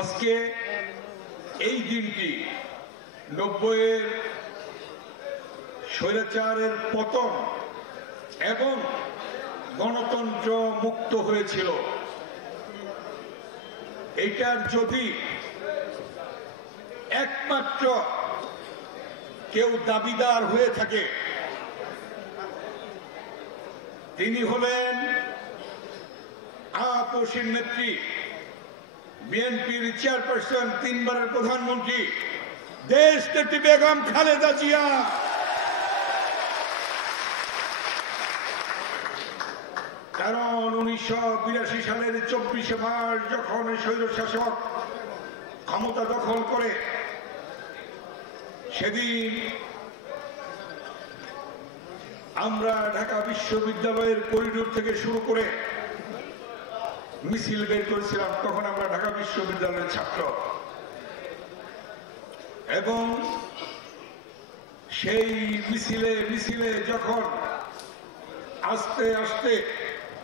আজকে এই দিনটি 90-এর স্বৈরাচারের পতন এবং গণতন্ত্র মুক্ত হয়েছিল। এটার যদি একমাত্র কেউ দাবিদার হয়ে থাকে তিনি হলেন আপসীর নেত্রী, বিএনপির চেয়ারপারসন, 3 বারের প্রধানমন্ত্রী দেশনেত্রী বেগম খালেদা জিয়া। কারণ 1982 সালের 24শে মার্চ যখন স্বৈরশাসক ক্ষমতা দখল করে, সেদিন আমরা ঢাকা বিশ্ববিদ্যালয়ের করিডোর থেকে শুরু করে মিছিল বের করেছিলাম। তখন আমরা ঢাকা বিশ্ববিদ্যালয়ের ছাত্র, এবং সেই মিছিলে যখন আস্তে আস্তে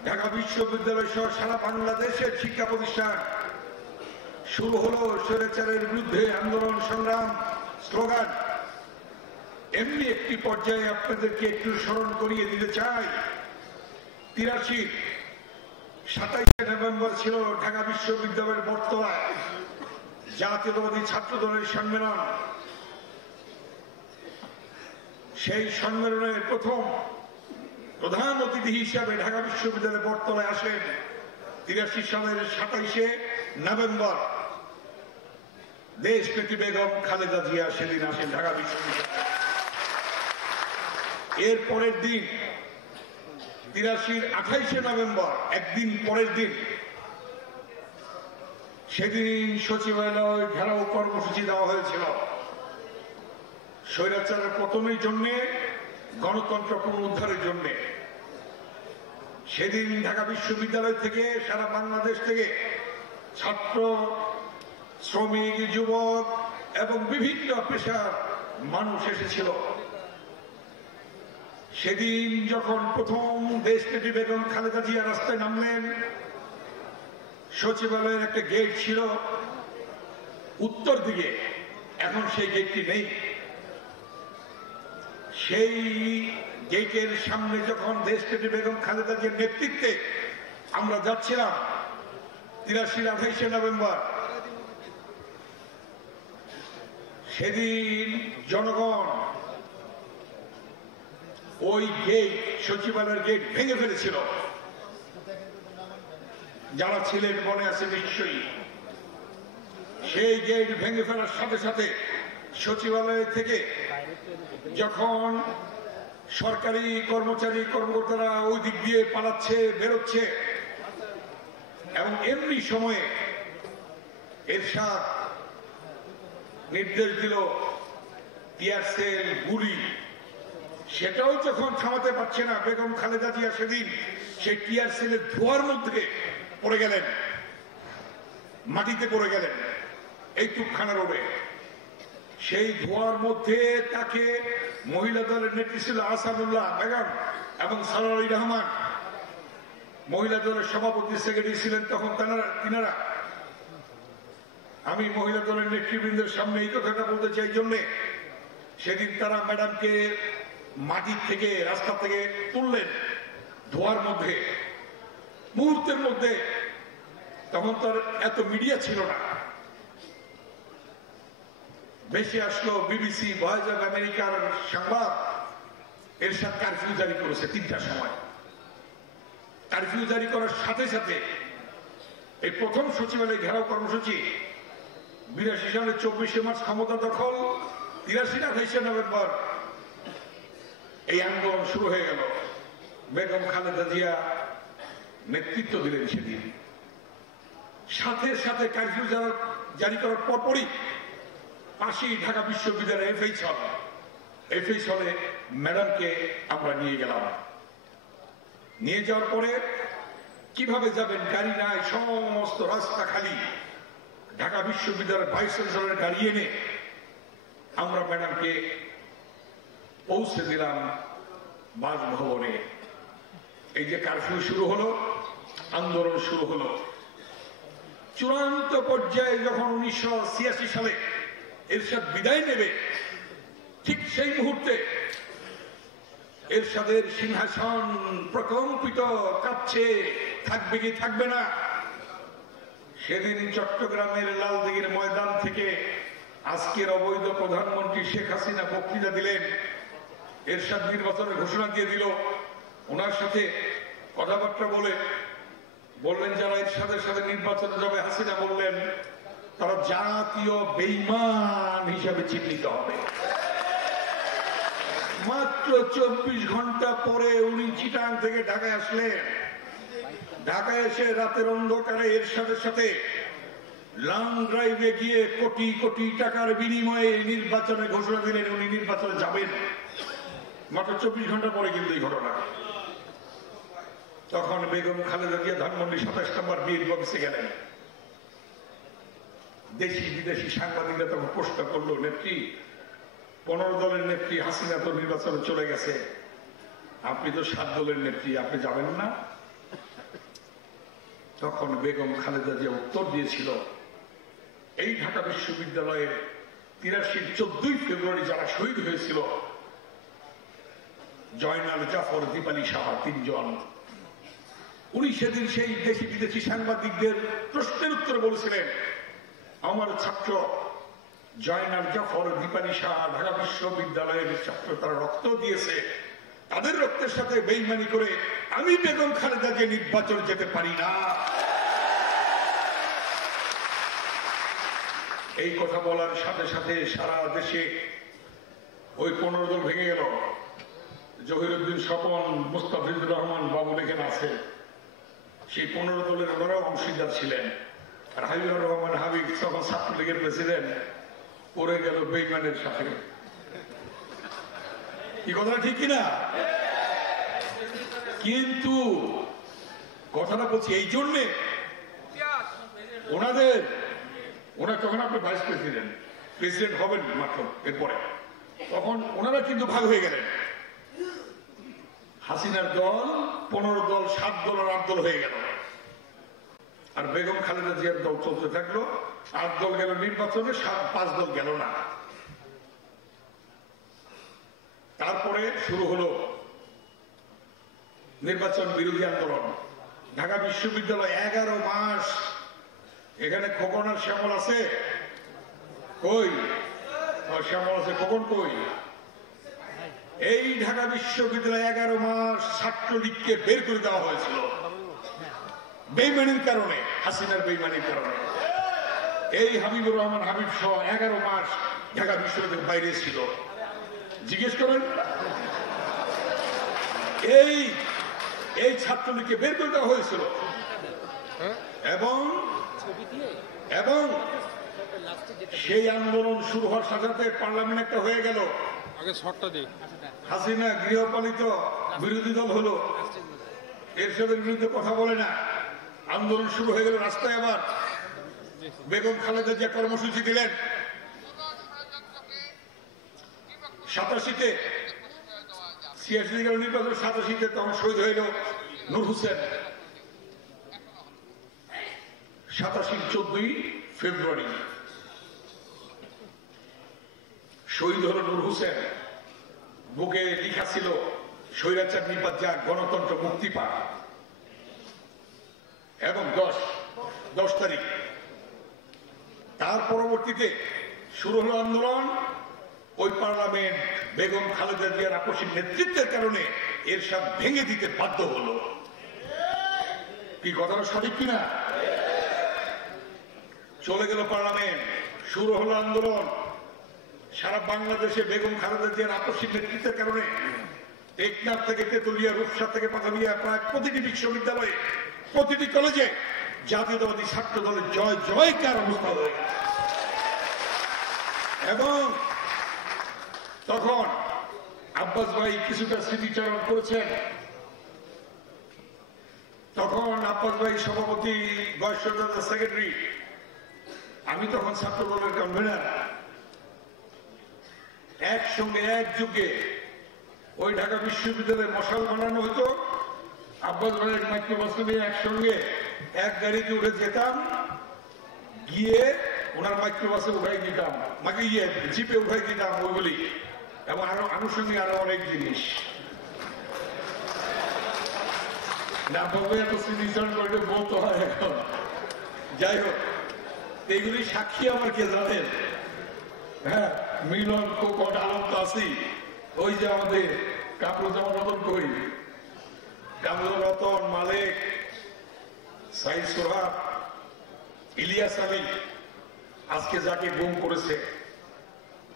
ঢাকা বিশ্ববিদ্যালয় সহ সারা বাংলাদেশের শিক্ষা প্রতিষ্ঠান শুরু হলো স্বৈরাচারের বিরুদ্ধে আন্দোলন, সংগ্রাম, স্লোগান। এমনি একটি পর্যায়ে আপনাদেরকে একটু স্মরণ করিয়ে দিতে চাই, 27 নভেম্বর ছিল ঢাকা বিশ্ববিদ্যালয়ের বটতলায় জাতীয়তাবাদী ছাত্র দলের সম্মেলন। সেই সম্মেলনের প্রথম প্রধান অতিথি হিসাবে ঢাকা বিশ্ববিদ্যালয়ের বটতলায় আসেন 83 সালের 27শে নভেম্বর দেশনেত্রী বেগম খালেদা জিয়া। সেদিন আসেন ঢাকা বিশ্ববিদ্যালয়ে। এর পরের দিন 83-র 28শে নভেম্বর, একদিন পরের দিন, সেদিন সচিবালয় ঘেরাও কর্মসূচি দেওয়া হয়েছিল স্বৈরাচারের পতনের জন্য, গণতন্ত্র পুনরুদ্ধারের জন্য। সেদিন ঢাকা বিশ্ববিদ্যালয় থেকে, সারা বাংলাদেশ থেকে ছাত্র, শ্রমিক, যুবক এবং বিভিন্ন পেশার মানুষ এসেছিল। সেদিন যখন প্রথম দেশনেত্রী বেগম খালেদা জিয়া রাস্তায় নামলেন, সচিবালয়ের একটা গেট ছিল উত্তর দিকে, এখন সেই গেটটি নেই। সেই গেটের সামনে যখন দেশনেত্রী বেগম খালেদা জিয়ার নেতৃত্বে আমরা যাচ্ছিলাম 83-র 28শে নভেম্বর, সেদিন জনগণ ওই গেট, সচিবালয়ের গেট ভেঙে ফেলেছিল। যারা ছিলেন মনে আছে নিশ্চয়ই। সেই গেট ভেঙে ফেলার সাথে সাথে সচিবালয় থেকে যখন সরকারি কর্মচারী কর্মকর্তারা ওই দিক দিয়ে পালাচ্ছে, বেরোচ্ছে, এবং এমনি সময়ে এরশাদ নির্দেশ দিল টিয়ার সেল, গুলি, সেটাও যখন থামাতে পারছে না বেগম খালেদা জিয়া, সেদিন সেই টিয়ার সেলের ধোঁয়ার মধ্যে পড়ে গেলেন, মাটিতে পড়ে গেলেন এইটুকখানা রোডে। সেই ধোঁয়ার মধ্যে তাকে মহিলা দলের নেত্রী ছিল আহসানুল্লাহ বেগম এবং সালার আলী রহমান, মহিলা দলের সভাপতি, সেক্রেটারি ছিলেন তখন তিনারা। আমি মহিলা দলের নেতৃবৃন্দের সামনে এই কথাটা বলতে চাই জন্যে, সেদিন তারা ম্যাডামকে মাটির থেকে, রাস্তা থেকে তুললেন ধোঁয়ার মধ্যে, মুহূর্তের মধ্যে। তখন তার এত মিডিয়া ছিল না, বেশি আসলো বিবিসি, ভয়েস অফ আমেরিকার সংবাদ। এরশাদ কারফিউ জারি করেছে 3টার সময়। কারফিউ জারি করার সাথে সাথে এই প্রথম সচিবালয় ঘেরাও কর্মসূচি, 82 সালের 24শে মার্চ ক্ষমতা দখল, 83-র 28শে নভেম্বর এই আন্দোলন শুরু হয়ে গেল। বেগম খালেদা জিয়া নেতৃত্ব দিলেন সেদিন। সাথে সাথে কারফিউ জারি করার পরপরই পাশেই ঢাকা বিশ্ববিদ্যালয়ের এফএইচ হলে ম্যাডামকে আমরা নিয়ে গেলাম। নিয়ে যাওয়ার পরে কিভাবে যাবেন, গাড়ি নাই, সমস্ত রাস্তা খালি। ঢাকা বিশ্ববিদ্যালয়ের ভাইস চ্যান্সেলরের গাড়ি এনে আমরা ম্যাডামকে পৌঁছে দিলাম বাসভবনে। এই যে কারফিউ শুরু হলো, আন্দোলন শুরু হলো, চূড়ান্ত পর্যায়ে যখন 1986 সালে এরশাদ বিদায় নেবে, ঠিক সেই মুহূর্তে এরশাদের সিংহাসন প্রকম্পিত, কাঁপছে, থাকবে কি থাকবে না। সেদিন চট্টগ্রামের লালদিঘির ময়দান থেকে আজকের অবৈধ প্রধানমন্ত্রী শেখ হাসিনা বক্তৃতা দিলেন। এরশাদ নির্বাচনের ঘোষণা দিয়ে দিল। ওনার সাথে কথাবার্তা বললেন যারা এরশাদের সাথে নির্বাচনে যাবে, হাসিনা বললেন তারা জাতীয় বেঈমান হিসাবে চিহ্নিত হবে। মাত্র 24 ঘন্টা পরে উনি চিটাং থেকে ঢাকায় আসলেন। ঢাকায় এসে রাতের অন্ধকারে এরশাদের সাথে লং ড্রাইভে গিয়ে কোটি কোটি টাকার বিনিময়ে নির্বাচনে ঘোষণা দিলেন উনি নির্বাচনে যাবেন। মাত্র 24 ঘন্টা পরে কিন্তু এই ঘটনা। তখন বেগম খালেদা জিয়া ধানমন্ডি 27 নম্বর বিএনপি অফিসে গেলেন। দেশি বিদেশি সাংবাদিকরা তখন প্রশ্ন করলো, নেত্রী 15 দলের নেত্রী হাসিনা তো নির্বাচনে চলে গেছে, আপনি তো 7 দলের নেত্রী, আপনি যাবেন না? তখন বেগম খালেদা জিয়া উত্তর দিয়েছিল, এই ঢাকা বিশ্ববিদ্যালয়ের 83 14 ফেব্রুয়ারি যারা শহীদ হয়েছিল, জয়নাল জাফর, দীপালি সাহা 3 জন, উনি সেদিন সেই দেশি বিদেশি সাংবাদিকদের প্রশ্নের উত্তরে বলেছিলেন, আমার ছাত্র জয়নাল জাফর, দীপালি সাহা ঢাকা বিশ্ববিদ্যালয়ের ছাত্র, তারা রক্ত দিয়েছে, তাদের রক্তের সাথে বেইমানি করে আমি বেগম খালেদা জিয়া নির্বাচন যেতে পারি না। এই কথা বলার সাথে সাথে সারা দেশে ওই 15 দল ভেঙে গেল। জহিরুদ্দিন স্বপন, মুস্তাফিজুর রহমান বাবুল এখানে আছে, সেই 15 দলের ওনারাও অংশীদার ছিলেন। আর হাবিবুর রহমান হাবিব তখন ছাত্রলীগের প্রেসিডেন্ট, পড়ে গেল বেইমানের সাথে। কি কথা ঠিক কিনা? কিন্তু কথাটা বলছি এই জন্যে ওনারা তখন আপনি ভাইস প্রেসিডেন্ট হবেন মাত্র এরপরে, তখন ওনারা কিন্তু ভাগ হয়ে গেলেন। হাসিনার দল 15 দল, 7 দল আর 8 দল হয়ে গেল। আর বেগম খালেদা জিয়ার দল চলতে থাকলো। 8 দল গেল নির্বাচনে, 5 দল গেল না। তারপরে শুরু হলো নির্বাচন বিরোধী আন্দোলন। ঢাকা বিশ্ববিদ্যালয় 11 মাস, এখানে খোকন আর শ্যামল আছে কই? শ্যামল আছে, খোকন কই? এই ঢাকা বিশ্ববিদ্যালয় 11 মাস ছাত্রলীগকে বের করে দেওয়া হয়েছিল বেইমানির কারণে, হাসিনার বেইমানির কারণে। এই হাবিবুর রহমান হাবিব সহ 11 মাস ঢাকা বিশ্ববিদ্যালয়ের বাইরে ছিল। জিজ্ঞেস করেন, এই ছাত্রলীগকে বের করে দেওয়া হয়েছিল। এবং সেই আন্দোলন শুরু হওয়ার সাথে পার্লামেন্ট একটা হয়ে গেল। হাসিনা গৃহপালিত বিরোধী দল হলো, এরশাদের বিরুদ্ধে কথা বলে না। আন্দোলন শুরু হয়ে গেল রাস্তায়। আবার বেগম খালেদা জিয়া কর্মসূচি দিলেন। 87-তে 86 গেল নির্বাচন, 87-তে তখন শহীদ হইল নূর হোসেন। 87 14 ফেব্রুয়ারি শহীদ হল নূর হোসেন। বুকে লেখা ছিল স্বৈরাচার নিপাত যাক, গণতন্ত্র মুক্তি পাক। এবং 10 তারিখ তার পরবর্তীতে শুরু হলো আন্দোলন। ওই পার্লামেন্ট বেগম খালেদা জিয়ার আপসীর নেতৃত্বের কারণে এরশাদ ভেঙে দিতে বাধ্য হলো। কি কথাটা সঠিক কিনা? চলে গেল পার্লামেন্ট, শুরু হলো আন্দোলন। সারা বাংলাদেশে বেগম খালেদা জিয়ার আপসীর নেতৃত্বের কারণে টেকনাফ থেকে তেতুলিয়া, রূপসা থেকে পাথালিয়া, প্রায় প্রতিটি বিশ্ববিদ্যালয়ে, প্রতিটি কলেজে জাতীয়তাবাদী ছাত্র দলের জয় জয়কার অবস্থা হয়ে গেছে। এবং তখন আব্বাস ভাই কিছুটা স্মৃতিচারণ করেছেন। তখন আব্বাস ভাই সভাপতি, বয়সদাতা সেক্রেটারি, আমি তখন ছাত্র দলের কনভেনার। একসঙ্গে একযুগে ওই ঢাকা বিশ্ববিদ্যালয়ে মশাল বানানো হতো। আব্বাস ভাইয়ের মাইক্রোবাস নিয়ে একসঙ্গে এক গাড়িতে উঠে যেতাম, গিয়ে ওনার মাইক্রোবাসে উঠাই দিতাম, জিপে উঠাই দিতাম ওইগুলি, এবং আরো আনুষঙ্গিক আরো অনেক জিনিস। না বলবে এত স্মৃতিচারণ করে বলতে হয় এখন। যাই হোক, এইগুলি সাক্ষী আমার কে জানেন? হ্যাঁ, মিলন খোকন আলম তো আছি, ওই যে আমাদের কামরুজ্জামান রতন কই, কামরুল রতন, মালেক, সাইদ সোহাব, ইলিয়াস আলী, আজকে যাকে গুম করেছে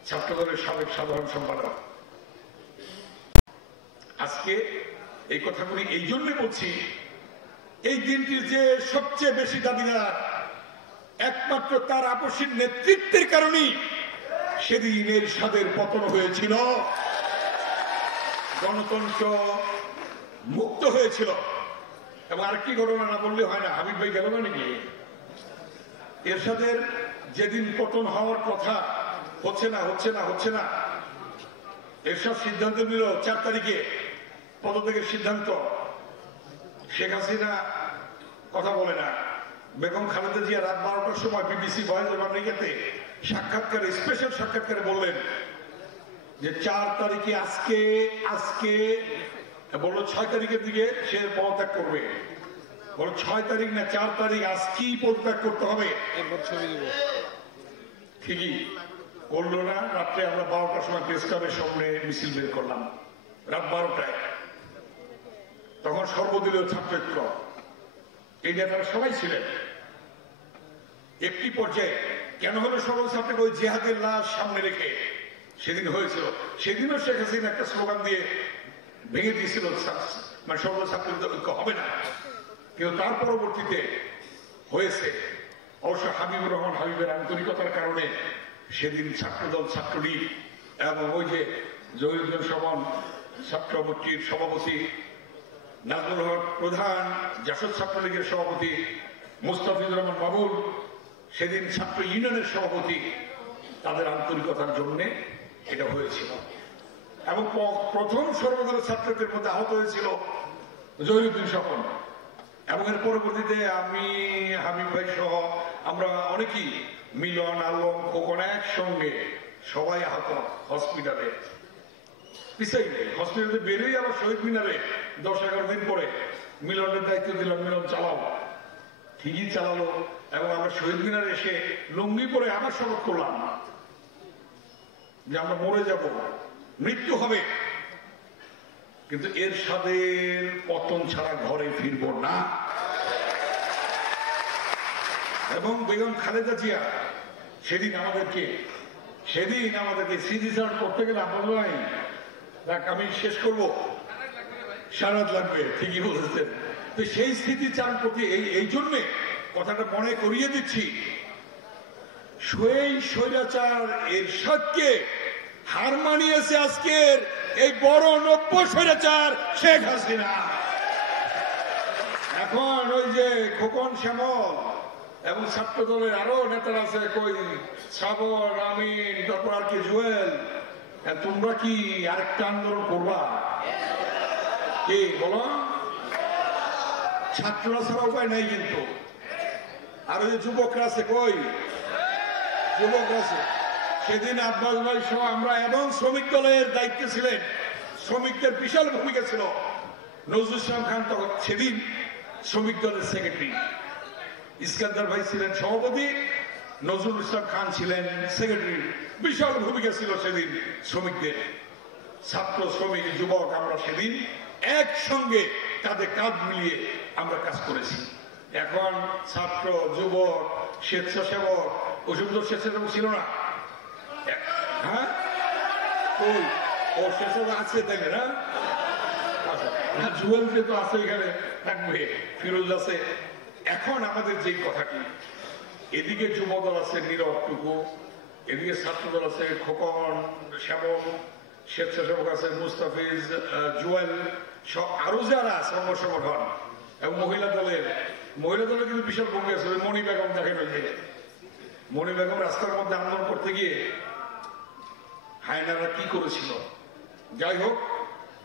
ছাত্রদলের সাবেক সাধারণ সম্পাদক। আজকে এই কথাগুলি এই জন্য বলছি, এই দিনটির যে সবচেয়ে বেশি দাবিদার একমাত্র তার আপসীর নেতৃত্বের কারণেই সেদিন এরশাদের পতন হয়েছিল, গণতন্ত্র মুক্ত হয়েছিল। এবং আরেকটি ঘটনা না বললে হয় না, হাবিব ভাই গেল নাকি? এরশাদের যেদিন পতন হওয়ার কথা, হচ্ছে না, এরশাদ সিদ্ধান্ত নিল 4 তারিখে পদত্যাগের সিদ্ধান্ত। শেখ হাসিনা কথা বলে না। বেগম খালেদা জিয়া রাত 12টার সময় বিবিসি ভয়েস অফ আমেরিকাতে সাক্ষাৎকারে, স্পেশাল সাক্ষাৎকারে বললেন যে 4 তারিখে আজকে বলল 6 তারিখের দিকে সে পদত্যাগ করবে। বলল 6 তারিখ না 4 তারিখ আজকেই পদত্যাগ করতে হবে। ঠিকই করলো না। রাত্রে আমরা 12টার সময় প্রেস ক্লাবের সামনে মিছিল বের করলাম, রাত 12টায়। তখন সর্বদলীয় ছাত্রৈক্য, এই নেতারা সবাই ছিলেন। একটি পর্যায়ে কেন হলো সকল ছাত্রকে ওই জেহাদের লাশ সামনে রেখে সেদিন হয়েছিল। সেদিনও শেখ হাসিনা একটা স্লোগান দিয়ে ভেঙে দিয়েছিল, মানে সকল ছাত্রদের ঐক্য হবে না। কিন্তু তার পরবর্তীতে হয়েছে। অবশ্য হাবিবুর রহমান হাবিবের আন্তরিকতার কারণে সেদিন ছাত্রদল, ছাত্রলীগ এবং ওই যে জহিরুদ্দিন সমন ছাত্র মোর্চার সভাপতি, নাজমুল হক প্রধান, জাসদ ছাত্রলীগের সভাপতি, মুস্তাফিজুর রহমান বাবুল সেদিন ছাত্র ইউনিয়নের সভাপতি, তাদের আন্তরিকতার জন্য এটা হয়েছিল। এবং প্রথম সর্বদলীয় ছাত্রদের মধ্যে আহত হয়েছিল জহিরুদ্দিন স্বপন। এবং এর পরবর্তীতে আমি, হাবিব ভাই সহ আমরা অনেকেই, মিলন, আলম, খোকন একসঙ্গে সবাই আহত হসপিটালে। পিছাই নেই, হসপিটালে বেরিয়ে আবার শহীদ মিনারে 10-11 দিন পরে মিলনের দায়িত্ব দিলাম, মিলন চালাও। ঠিকই চালালো। এবং আমরা শহীদ মিনারে এসে লুঙ্গি পরে আবার শপথ করলাম যে আমরা মরে যাব, মৃত্যু হবে, কিন্তু এরশাদের পতন ছাড়া ঘরে ফিরব না। এবং বেগম খালেদা জিয়া সেদিন আমাদেরকে স্মৃতিচারণ করতে গেলে আপনার আমি শেষ করব, সারাত লাগবে। ঠিকই বলেছেন। তো সেই স্মৃতিচারণ প্রতি এই জন্যে কথাটা মনে করিয়ে দিচ্ছি, সেই স্বৈরাচার এরশাদকে হার মানিয়েছে আজকের এই বড় নব্য স্বৈরাচার শেখ হাসিনা। এখন ওই যে খোকন, শ্যামল এবং ছাত্র দলের আরো নেতারা আছে, কই শ্রাবণ, আমিন, তারপর আর কি জুয়েল, তোমরা কি আরেকটা আন্দোলন করবা? কি বলো? ছাত্ররা ছাড়া উপায় নাই কিন্তু। আর ওই যে যুবকরা আছে, কই যুবকরা আছে? সেদিন আব্বাস ভাই সহ আমরা, এবং শ্রমিক দলের দায়িত্বে ছিলেন, শ্রমিকদের বিশাল ভূমিকা ছিল। নজরুল ইসলাম খান তখন সেদিন শ্রমিক দলের সেক্রেটারি, ইস্কান্দার ভাই ছিলেন সভাপতি, নজরুল ইসলাম খান ছিলেন সেক্রেটারি। বিশাল ভূমিকা ছিল সেদিন শ্রমিকদের। ছাত্র, শ্রমিক, যুবক আমরা সেদিন একসঙ্গে কাঁধে কাঁধ মিলিয়ে আমরা কাজ করেছি। এখন ছাত্র, যুবক, স্বেচ্ছাসেবক, ওসব তো স্বেচ্ছাসেবক ছিল না। হ্যাঁ, ও স্বেচ্ছাসেবক আছে তাইলে না? জুয়েলকে তো আছে, এখানে থাকবে, ফিরোজ আছে। এখন আমাদের যে কথাটি, এদিকে যুবদল আছে নীরবটুকু, এদিকে ছাত্রদল আছে খোকন, শ্যামল, স্বেচ্ছাসেবক আছে মুস্তাফিজ, জুয়েল, সব আরো যারা শ্রম সংগঠন, এবং মহিলা দলের কিন্তু বিশাল ভূমিকা ছিল। মণি বেগম দেখেন, ওই যে মণি বেগম রাস্তার মধ্যে আন্দোলন করতে গিয়ে হায়নারা কি করেছিল। যাই হোক,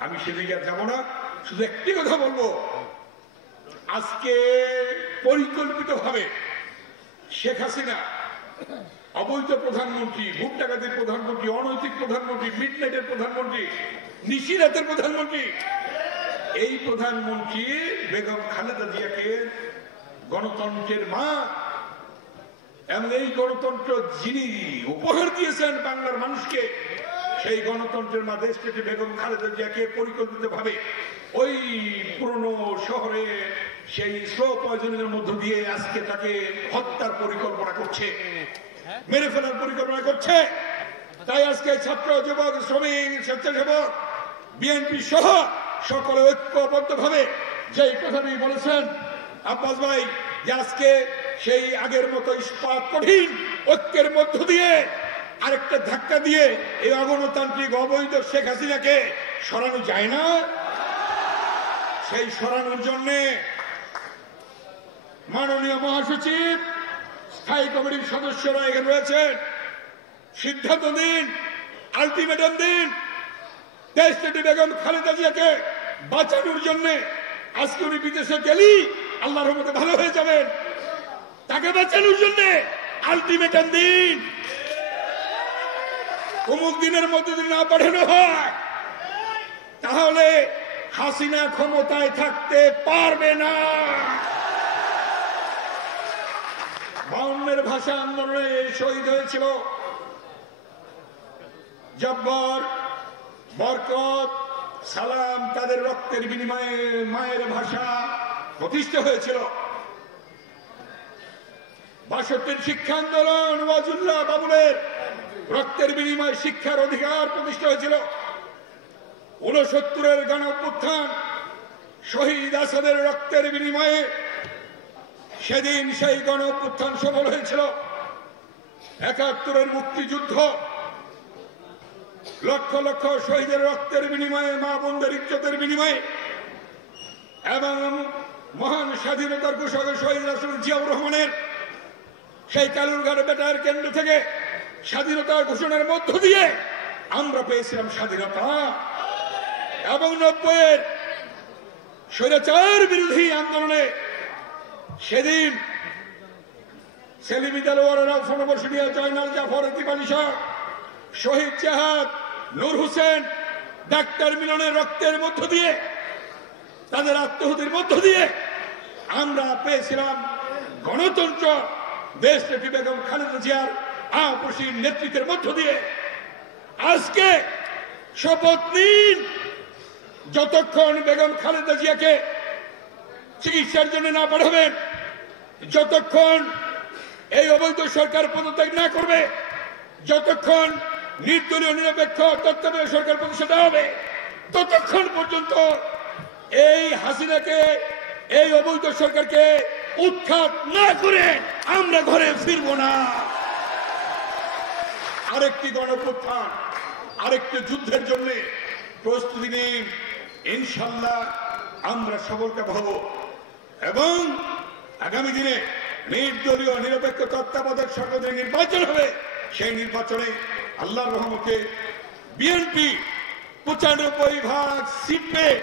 আমি সেদিকে আর যাবো না, শুধু একটি কথা বলবো, আজকে পরিকল্পিতভাবে শেখ হাসিনা অবৈধ প্রধানমন্ত্রী, ভোট ডাকাতির প্রধানমন্ত্রী, অনৈতিক প্রধানমন্ত্রী, মিডনাইটের প্রধানমন্ত্রী, নিশিরাতের প্রধানমন্ত্রী, এই প্রধানমন্ত্রী বেগম খালেদা জিয়াকে গণতন্ত্রের মা এবং এই গণতন্ত্র যিনি উপহার দিয়েছেন বাংলার মানুষকে, সেই গণতন্ত্রের মা দেশটিতে বেগম খালেদা জিয়াকে পরিকল্পিতভাবে ওই পুরনো শহরে সেই স্লো পয়জনের মধ্য দিয়ে আজকে তাকে হত্যার পরিকল্পনা করছে, মেরে ফেলার পরিকল্পনা করছে। তাই আজকে ছাত্র, যুবক, শ্রমিক, স্বেচ্ছাসেবক, বিএনপি সহ সকলে ঐক্যবদ্ধভাবে যে কথাটি বলেছেন আব্বাস ভাই, যে আজকে সেই আগের মতো ইস্পাত কঠিন ঐক্যের মধ্য দিয়ে আরেকটা ধাক্কা দিয়ে এই অগণতান্ত্রিক অবৈধ শেখ হাসিনাকে সরানো যায় না। সেই সরানোর জন্য মাননীয় মহাসচিব, স্থায়ী কমিটির সদস্যরা এখানে রয়েছেন, সিদ্ধান্ত দিন, আলটিমেটাম দিন, দেশটি বেগম খালেদা জিয়াকে বাঁচানোর জন্য। আজকে উনি বিদেশে গেলি আল্লাহর রহমতে ভালো হয়ে যাবেন, তাকে বাঁচানোর জন্য আলটিমেটাম দিন। অমুক দিনের মধ্যে যদি না পাঠানো হয় তাহলে হাসিনা ক্ষমতায় থাকতে পারবে না। 52 ভাষা আন্দোলনে শহীদ হয়েছিল জব্বর, বরকত, সালাম, তাদের রক্তের বিনিময়ে মায়ের ভাষা প্রতিষ্ঠা হয়েছিল। 62 শিক্ষা আন্দোলন, ওয়াজুল্লাহ বাবুলের রক্তের বিনিময়ে শিক্ষার অধিকার প্রতিষ্ঠা হয়েছিল। 69 গণ অভ্যুত্থান, শহীদ আসাদের রক্তের বিনিময়ে সেদিন সেই গণ অভ্যুত্থান সফল হয়েছিল। 71 মুক্তিযুদ্ধ, লক্ষ লক্ষ শহীদের রক্তের বিনিময়ে, মা বোনদের ইজ্জতের বিনিময়ে, এবং মহান স্বাধীনতার ঘোষক শহীদ রাষ্ট্রপতি জিয়াউর রহমানের সেই কালুরঘাট বেতার কেন্দ্র থেকে স্বাধীনতার ঘোষণার মধ্য দিয়ে আমরা পেয়েছিলাম স্বাধীনতা। এবং 90-এর স্বৈরাচার বিরোধী আন্দোলনে সেদিন সেলিম দেলোয়ারেরা, ফনবর্ষিয়া, জয়নাল জাফর, দীপালি শাহ, শহীদ জাহাদ, নূর হোসেন, ডাক্তার মিলনের রক্তের মধ্য দিয়ে, তাদের আত্মহতির মধ্য দিয়ে আমরা পেয়েছিলাম গণতন্ত্র। দেশটি বেগম খালেদা জিয়ার আপসীর নেতৃত্বের মধ্য দিয়ে। আজকে শপথ নিন, যতক্ষণ বেগম খালেদা জিয়াকে চিকিৎসার জন্য না পাঠাবেন, যতক্ষণ এই অবৈধ সরকার পদত্যাগ না করবে, যতক্ষণ নির্দলীয় নিরপেক্ষ তত্ত্বাবধায়ক সরকার প্রতিষ্ঠা হবে, ততক্ষণ পর্যন্ত এই হাসিনাকে, এই অবৈধ সরকারকে উৎখাত না করে আমরা ঘরে ফিরব না। আরেকটি গণঅভ্যুত্থান, আরেকটি যুদ্ধের জন্য প্রস্তুতি নিন। ইনশাল্লাহ আমরা সফলতা পাবো এবং আগামী দিনে নির্দলীয় নিরপেক্ষ তত্ত্বাবধায়ক সরকারের নির্বাচন হবে। সেই নির্বাচনে আল্লাহর রহমতে বিএনপি 95% সিট পেয়ে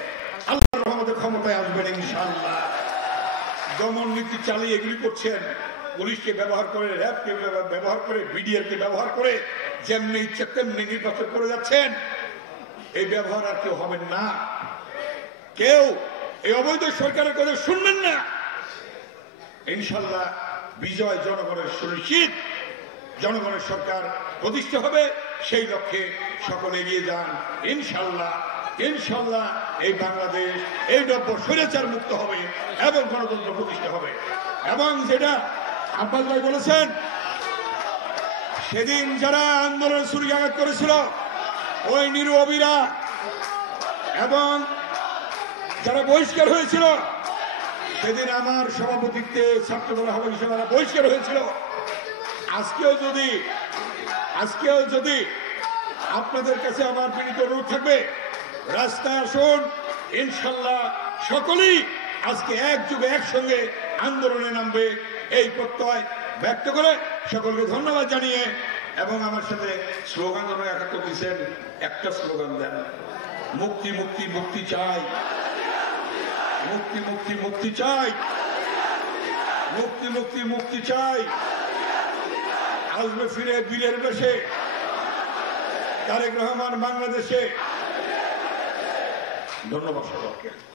আল্লাহর রহমতে ক্ষমতায় আসবেন ইনশাআল্লাহ। দমন নীতি চালিয়ে এগুলি করছেন, পুলিশকে ব্যবহার করে, র্যাবকে ব্যবহার করে, বিডিআরকে ব্যবহার করে যেমনি ইচ্ছা তেমনি নির্বাচন করে যাচ্ছেন। এই ব্যবহার আর কেউ হবেন না। কেউ এই অবৈধ সরকারের কথা শুনবেন না। ইনশাল্লাহ বিজয় জনগণের সুনিশ্চিত, জনগণের সরকার প্রতিষ্ঠা হবে। সেই লক্ষ্যে সকলে এগিয়ে যান। ইনশাল্লাহ ইনশাল্লাহ এই বাংলাদেশ এই নব্য স্বৈরাচার মুক্ত হবে এবং গণতন্ত্র প্রতিষ্ঠা হবে। এবং যেটা আব্বাস ভাই বলেছেন, সেদিন যারা আন্দোলন ছুরিকাঘাত করেছিল ওই নিরীহরা এবং যারা বহিষ্কার হয়েছিল, সেদিন আমার সভাপতিত্বে ছাত্রদল আহ্বায়ক হিসেবে বহিষ্কার হয়েছিল। আজকেও যদি আপনাদের কাছে আমার বিনীত অনুরোধ থাকবে, রাস্তায় আসুন। ইনশাল্লাহ সকলেই আজকে একযোগে একসঙ্গে আন্দোলনে নামবে, এই প্রত্যয় ব্যক্ত করে সকলকে ধন্যবাদ জানিয়ে, এবং আমার সাথে স্লোগান একাত্তর দিচ্ছেন, একটা স্লোগান দেন, মুক্তি মুক্তি মুক্তি চাই, মুক্তি মুক্তি মুক্তি চাই, মুক্তি মুক্তি মুক্তি চাই। আসবে ফিরে বীরের বেশে, তারেক রহমান বাংলাদেশে। ধন্যবাদ সবাইকে।